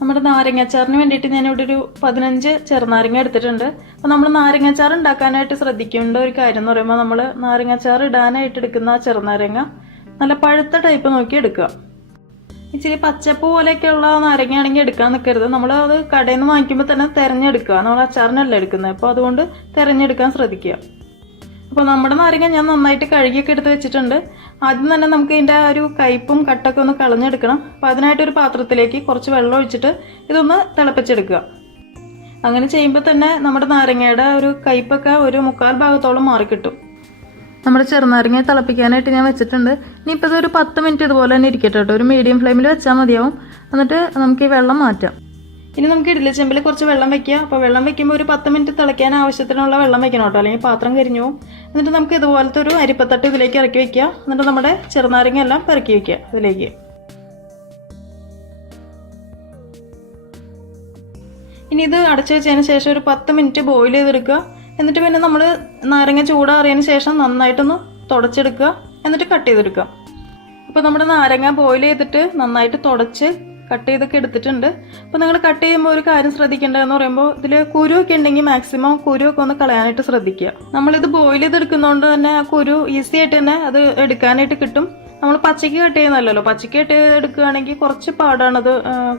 നമ്മുടെ നാരങ്ങാച്ചാറിന് വേണ്ടിയിട്ട് ഞാനിവിടെ ഒരു 15 ചെറുനാരങ്ങ എടുത്തിട്ടുണ്ട്. അപ്പോൾ നമ്മൾ നാരങ്ങാച്ചാർ ഉണ്ടാക്കാനായിട്ട് ശ്രദ്ധിക്കേണ്ട ഒരു കാര്യം എന്ന് പറയുമ്പോൾ നമ്മൾ നാരങ്ങാച്ചാർ ഇടാനായിട്ട് എടുക്കുന്ന ചെറുനാരങ്ങ നല്ല പഴുത്ത ടൈപ്പ് നോക്കി എടുക്കുക. ഇച്ചിരി പച്ചപ്പ് പോലെയൊക്കെയുള്ള നാരങ്ങയാണെങ്കിൽ എടുക്കാൻ നിൽക്കരുത്. നമ്മൾ അത് കടയിൽ നിന്ന് വാങ്ങിക്കുമ്പോൾ തന്നെ തിരഞ്ഞെടുക്കുക. നമ്മൾ അച്ചാറിനല്ല എടുക്കുന്നത്, അപ്പോൾ അതുകൊണ്ട് തിരഞ്ഞെടുക്കാൻ ശ്രദ്ധിക്കുക. അപ്പോൾ നമ്മുടെ നാരങ്ങ ഞാൻ നന്നായിട്ട് കഴുകിയൊക്കെ എടുത്ത് വെച്ചിട്ടുണ്ട്. ആദ്യം തന്നെ നമുക്ക് ഇതിൻ്റെ ഒരു കയ്പും കട്ടൊക്കെ ഒന്ന് കളഞ്ഞെടുക്കണം. അപ്പോൾ അതിനായിട്ടൊരു പാത്രത്തിലേക്ക് കുറച്ച് വെള്ളം ഒഴിച്ചിട്ട് ഇതൊന്ന് തിളപ്പിച്ചെടുക്കുക. അങ്ങനെ ചെയ്യുമ്പോൾ തന്നെ നമ്മുടെ നാരങ്ങയുടെ ഒരു കയ്പൊക്കെ ഒരു 1/4 ഭാഗത്തോളം മാറിക്കിട്ടും. നമ്മുടെ ചെറുനാരങ്ങ തിളപ്പിക്കാനായിട്ട് ഞാൻ വെച്ചിട്ടുണ്ട്. ഇനിയിപ്പോൾ ഇതൊരു 10 മിനിറ്റ് ഇതുപോലെ തന്നെ ഇരിക്കട്ടെ കേട്ടോ. ഒരു മീഡിയം ഫ്ലെയിമിൽ വെച്ചാൽ മതിയാവും. എന്നിട്ട് നമുക്ക് ഈ വെള്ളം മാറ്റാം. ഇനി നമുക്ക് ഇഡ്ഡലി ചെമ്പിൽ കുറച്ച് വെള്ളം വെക്കുക. അപ്പോൾ വെള്ളം വെക്കുമ്പോൾ ഒരു 10 മിനിറ്റ് തിളയ്ക്കാൻ ആവശ്യത്തിനുള്ള വെള്ളം വെക്കണം കേട്ടോ, അല്ലെങ്കിൽ പാത്രം കരിഞ്ഞു പോകും. എന്നിട്ട് നമുക്ക് ഇതുപോലത്തെ ഒരു അരിപ്പത്തട്ട് ഇതിലേക്ക് ഇറക്കി വെക്കുക. എന്നിട്ട് നമ്മുടെ ചെറുനാരങ്ങ എല്ലാം പെറുക്കി വെക്കുക ഇതിലേക്ക്. ഇനി ഇത് അടച്ചു വെച്ചതിന് ശേഷം ഒരു 10 മിനിറ്റ് ബോയിൽ ചെയ്തെടുക്കുക. എന്നിട്ട് പിന്നെ നമ്മൾ നാരങ്ങ ചൂടാറിയതിന് ശേഷം നന്നായിട്ടൊന്ന് തുടച്ചെടുക്കുക. എന്നിട്ട് കട്ട് ചെയ്തെടുക്കുക. അപ്പോൾ നമ്മുടെ നാരങ്ങ ബോയിൽ ചെയ്തിട്ട് നന്നായിട്ട് തുടച്ച് കട്ട് ചെയ്തൊക്കെ എടുത്തിട്ടുണ്ട്. അപ്പോൾ നിങ്ങൾ കട്ട് ചെയ്യുമ്പോൾ ഒരു കാര്യം ശ്രദ്ധിക്കേണ്ടതെന്ന് പറയുമ്പോൾ ഇതിൽ കുരുവൊക്കെ ഉണ്ടെങ്കിൽ മാക്സിമം കുരുവൊക്കെ ഒന്ന് കളയാനായിട്ട് ശ്രദ്ധിക്കുക. നമ്മളിത് ബോയിൽ ചെയ്തെടുക്കുന്നതുകൊണ്ട് തന്നെ ആ കുരു ഈസി ആയിട്ട് തന്നെ അത് എടുക്കാനായിട്ട് കിട്ടും. നമ്മൾ പച്ചയ്ക്ക് കട്ട് ചെയ്യുന്നല്ലോ, പച്ചയ്ക്ക് കട്ട് എടുക്കുകയാണെങ്കിൽ കുറച്ച് പാടാണത്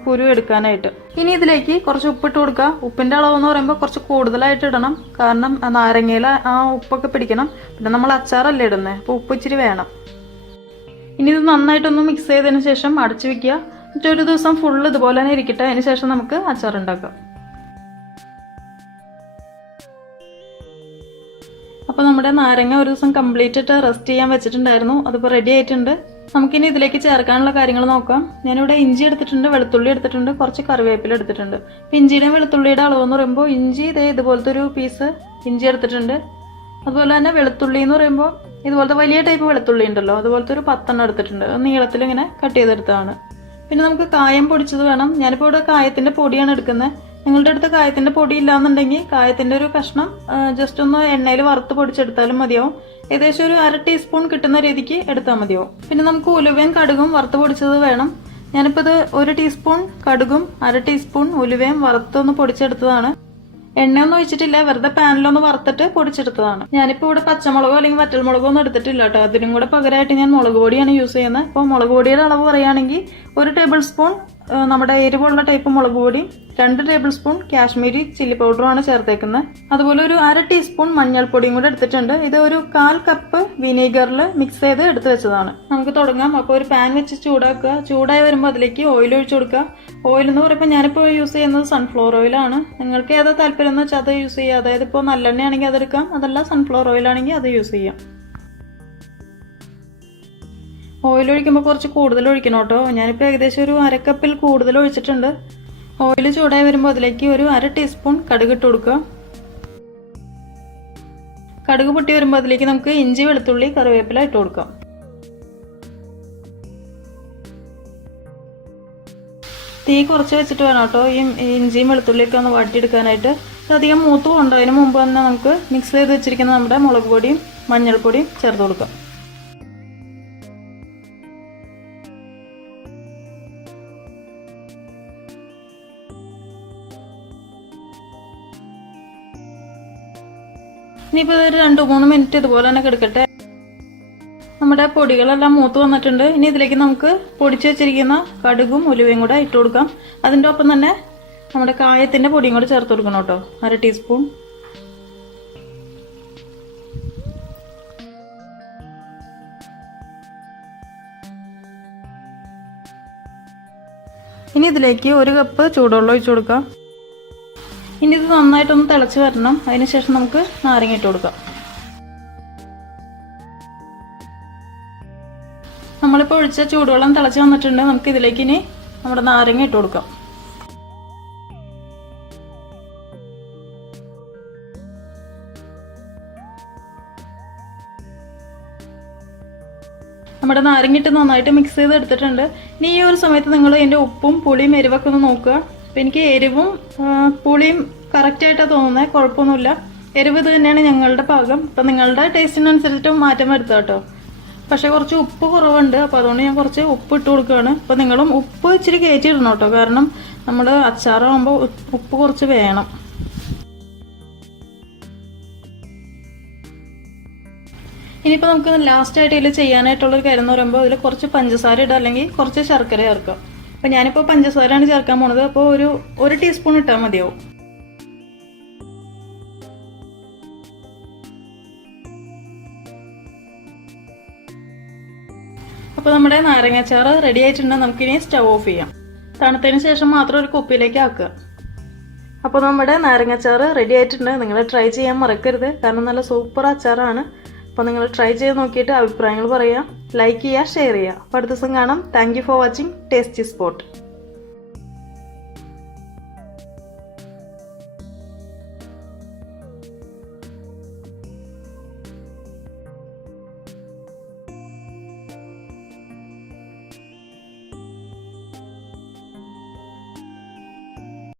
കുരു എടുക്കാനായിട്ട്. ഇനി ഇതിലേക്ക് കുറച്ച് ഉപ്പിട്ട് കൊടുക്കുക. ഉപ്പിൻ്റെ അളവെന്ന് പറയുമ്പോൾ കുറച്ച് കൂടുതലായിട്ട് ഇടണം, കാരണം നാരങ്ങയിൽ ആ ഉപ്പൊക്കെ പിടിക്കണം. പിന്നെ നമ്മൾ അച്ചാറല്ലേ ഇടുന്നത്, അപ്പോൾ ഉപ്പ് ഇച്ചിരി വേണം. ഇനി ഇത് നന്നായിട്ടൊന്ന് മിക്സ് ചെയ്തതിന് ശേഷം അടച്ചു വെക്കുക. എന്നിട്ട് ഒരു ദിവസം ഫുള്ള് ഇതുപോലെ തന്നെ ഇരിക്കട്ടെ. അതിന് ശേഷം നമുക്ക് അച്ചാർ ഉണ്ടാക്കാം. അപ്പോൾ നമ്മുടെ നാരങ്ങ ഒരു ദിവസം കംപ്ലീറ്റ് ആയിട്ട് റെസ്റ്റ് ചെയ്യാൻ വെച്ചിട്ടുണ്ടായിരുന്നു. അതിപ്പോൾ റെഡി ആയിട്ടുണ്ട്. നമുക്കിനി ഇതിലേക്ക് ചേർക്കാനുള്ള കാര്യങ്ങൾ നോക്കാം. ഞാനിവിടെ ഇഞ്ചി എടുത്തിട്ടുണ്ട്, വെളുത്തുള്ളി എടുത്തിട്ടുണ്ട്, കുറച്ച് കറിവേപ്പില എടുത്തിട്ടുണ്ട്. അപ്പോൾ ഇഞ്ചിയുടെയും വെളുത്തുള്ളിയുടെ അളവെന്ന് പറയുമ്പോൾ ഇഞ്ചി ഇതുപോലത്തെ ഒരു പീസ് ഇഞ്ചി എടുത്തിട്ടുണ്ട്. അതുപോലെ തന്നെ വെളുത്തുള്ളി എന്ന് പറയുമ്പോൾ ഇതുപോലത്തെ വലിയ ടൈപ്പ് വെളുത്തുള്ളി ഉണ്ടല്ലോ, അതുപോലത്തെ ഒരു 10 എടുത്തിട്ടുണ്ട്. നീളത്തിൽ ഇങ്ങനെ കട്ട് ചെയ്തെടുത്തതാണ്. പിന്നെ നമുക്ക് കായം പൊടിച്ചത് വേണം. ഞാനിപ്പോൾ ഇവിടെ കായത്തിൻ്റെ പൊടിയാണ് എടുക്കുന്നത്. നിങ്ങളുടെ അടുത്ത് കായത്തിൻ്റെ പൊടി ഇല്ലാന്നുണ്ടെങ്കിൽ കായത്തിൻ്റെ ഒരു കഷ്ണം ജസ്റ്റ് ഒന്ന് എണ്ണയിൽ വറുത്ത് പൊടിച്ചെടുത്താലും മതിയാവും. ഏകദേശം ഒരു 1/2 ടീസ്പൂൺ കിട്ടുന്ന രീതിക്ക് എടുത്താൽ മതിയാവും. പിന്നെ നമുക്ക് ഉലുവയും കടുകും വറുത്ത് പൊടിച്ചത് വേണം. ഞാനിപ്പോൾ ഇത് 1 ടീസ്പൂൺ കടുകും 1/2 ടീസ്പൂൺ ഉലുവയും വറുത്തൊന്ന് പൊടിച്ചെടുത്തതാണ്. എണ്ണയൊന്നും ഒഴിച്ചിട്ടില്ല, വെറുതെ പാനിലൊന്ന് വറുത്തിട്ട് പൊടിച്ചെടുത്തതാണ്. ഞാനിപ്പോൾ ഇവിടെ പച്ചമുളകോ അല്ലെങ്കിൽ വറ്റൽമുളകോ ഒന്നും എടുത്തിട്ടില്ല കേട്ടോ. അതിനും കൂടെ പകരമായിട്ട് ഞാൻ മുളക് പൊടിയാണ് യൂസ് ചെയ്യുന്നത്. അപ്പോൾ മുളക് പൊടിയുടെ അളവ് പറയുകയാണെങ്കിൽ 1 ടേബിൾ സ്പൂൺ നമ്മുടെ എരിവുള്ള ടൈപ്പ് മുളക് പൊടി, 2 ടേബിൾ സ്പൂൺ കാശ്മീരി ചില്ലി പൗഡറുമാണ് ചേർത്തേക്കുന്നത്. അതുപോലെ ഒരു 1/2 ടീസ്പൂൺ മഞ്ഞൾപ്പൊടിയും കൂടെ എടുത്തിട്ടുണ്ട്. ഇത് ഒരു 1/4 കപ്പ് വിനീഗറിൽ മിക്സ് ചെയ്ത് എടുത്ത് വെച്ചതാണ്. നമുക്ക് തുടങ്ങാം. അപ്പോൾ ഒരു പാൻ വെച്ച് ചൂടാക്കുക. ചൂടായി വരുമ്പോൾ അതിലേക്ക് ഓയിൽ ഒഴിച്ചു കൊടുക്കുക. ഓയിൽ എന്ന് പറയുമ്പോൾ ഞാനിപ്പോൾ യൂസ് ചെയ്യുന്നത് സൺഫ്ലവർ ഓയിലാണ്. നിങ്ങൾക്ക് ഏതാ താല്പര്യം എന്ന് വെച്ചാൽ അത് യൂസ് ചെയ്യുക. അതായത് ഇപ്പോൾ നല്ലെണ്ണയാണെങ്കിൽ അതെടുക്കാം, അതല്ല സൺഫ്ലവർ ഓയിലാണെങ്കിൽ അത് യൂസ് ചെയ്യാം. ഓയിൽ ഒഴിക്കുമ്പോൾ കുറച്ച് കൂടുതൽ ഒഴിക്കണം കേട്ടോ. ഞാനിപ്പോൾ ഏകദേശം ഒരു 1/2 കപ്പിൽ കൂടുതൽ ഒഴിച്ചിട്ടുണ്ട്. ഓയിൽ ചൂടായി വരുമ്പോൾ അതിലേക്ക് ഒരു 1/2 ടീസ്പൂൺ കടുക് ഇട്ട് കൊടുക്കുക. കടുക് പൊട്ടി വരുമ്പോൾ അതിലേക്ക് നമുക്ക് ഇഞ്ചി വെളുത്തുള്ളി കറിവേപ്പില ഇട്ട് കൊടുക്കാം. തീ കുറച്ച് വെച്ചിട്ട് വേണം കേട്ടോ ഈ ഇഞ്ചിയും വെളുത്തുള്ളിയൊക്കെ ഒന്ന് വാട്ടിയെടുക്കാനായിട്ട്. അധികം മൂത്ത് കൊണ്ട് അതിന് മുമ്പ് തന്നെ നമുക്ക് മിക്സ് ചെയ്ത് വെച്ചിരിക്കുന്ന നമ്മുടെ മുളക് പൊടിയും മഞ്ഞൾപ്പൊടിയും ചേർത്ത് കൊടുക്കാം. ഇനിയിപ്പോൾ ഒരു 2-3 മിനിറ്റ് ഇതുപോലെ തന്നെ കിടക്കട്ടെ. നമ്മുടെ പൊടികളെല്ലാം മൂത്ത് വന്നിട്ടുണ്ട്. ഇനി ഇതിലേക്ക് നമുക്ക് പൊടിച്ച് വെച്ചിരിക്കുന്ന കടുകും ഉലുവയും കൂടെ ഇട്ട് കൊടുക്കാം. അതിൻ്റെ ഒപ്പം തന്നെ നമ്മുടെ കായത്തിൻ്റെ പൊടിയും കൂടെ ചേർത്ത് കൊടുക്കണം കേട്ടോ, 1/2 ടീസ്പൂൺ. ഇനി ഇതിലേക്ക് 1 കപ്പ് ചൂടുവെള്ളം ഒഴിച്ചു കൊടുക്കാം. ഇനി ഇത് നന്നായിട്ടൊന്ന് തിളച്ച് വരണം. അതിനുശേഷം നമുക്ക് നാരങ്ങ ഇട്ട് കൊടുക്കാം. നമ്മളിപ്പോൾ ഒഴിച്ച ചൂടുവെള്ളം തിളച്ച് വന്നിട്ടുണ്ട്. നമുക്ക് ഇതിലേക്ക് ഇനി നമ്മുടെ നാരങ്ങ ഇട്ട് കൊടുക്കാം. നമ്മുടെ നാരങ്ങ ഇട്ട് നന്നായിട്ട് മിക്സ് ചെയ്ത് എടുത്തിട്ടുണ്ട്. ഇനി ഈ ഒരു സമയത്ത് നിങ്ങൾ ഇതിൻ്റെ ഉപ്പും പുളിയും എരിവൊക്കെ ഒന്ന് നോക്കുക. അപ്പോൾ എനിക്ക് എരിവും പുളിയും കറക്റ്റായിട്ടാണ് തോന്നുന്നത്, കുഴപ്പമൊന്നുമില്ല. എരിവ് ഇത് തന്നെയാണ് ഞങ്ങളുടെ പാകം. അപ്പോൾ നിങ്ങളുടെ ടേസ്റ്റിനനുസരിച്ചിട്ട് മാറ്റം വരുത്തുക കേട്ടോ. പക്ഷേ കുറച്ച് ഉപ്പ് കുറവുണ്ട്, അപ്പോൾ അതുകൊണ്ട് ഞാൻ കുറച്ച് ഉപ്പ് ഇട്ട് കൊടുക്കുകയാണ്. അപ്പോൾ നിങ്ങളും ഉപ്പ് ഇച്ചിരി കയറ്റി ഇടണം കേട്ടോ, കാരണം നമ്മൾ അച്ചാറാകുമ്പോൾ ഉപ്പ് കുറച്ച് വേണം. ഇനിയിപ്പോൾ നമുക്ക് ലാസ്റ്റായിട്ട് ഇതിൽ ചെയ്യാനായിട്ടുള്ളൊരു കാര്യം എന്ന് പറയുമ്പോൾ ഇതിൽ കുറച്ച് പഞ്ചസാര ഇടുക, അല്ലെങ്കിൽ കുറച്ച് ശർക്കര ചേർക്കുക. അപ്പോൾ ഞാനിപ്പോൾ പഞ്ചസാരയാണ് ചേർക്കാൻ പോണത്. അപ്പോൾ ഒരു ടീസ്പൂൺ ഇട്ടാൽ മതിയാവും. അപ്പോൾ നമ്മുടെ നാരങ്ങാച്ചാറ് റെഡി ആയിട്ടുണ്ട്. നമുക്കിനി സ്റ്റവ് ഓഫ് ചെയ്യാം. തണുത്തതിന് ശേഷം മാത്രം ഒരു കുപ്പിയിലേക്ക് ആക്കുക. അപ്പോൾ നമ്മുടെ നാരങ്ങാച്ചാറ് റെഡി ആയിട്ടുണ്ട്. നിങ്ങൾ ട്രൈ ചെയ്യാൻ മറക്കരുത്, കാരണം നല്ല സൂപ്പർ അച്ചാറാണ്. അപ്പോൾ നിങ്ങൾ ട്രൈ ചെയ്ത് നോക്കിയിട്ട് അഭിപ്രായങ്ങൾ പറയുക, ലൈക്ക് ചെയ്യുക, ഷെയർ ചെയ്യുക. അപ്പോൾ അടുത്ത ദിവസം കാണാം. Thank you for watching tasty spot.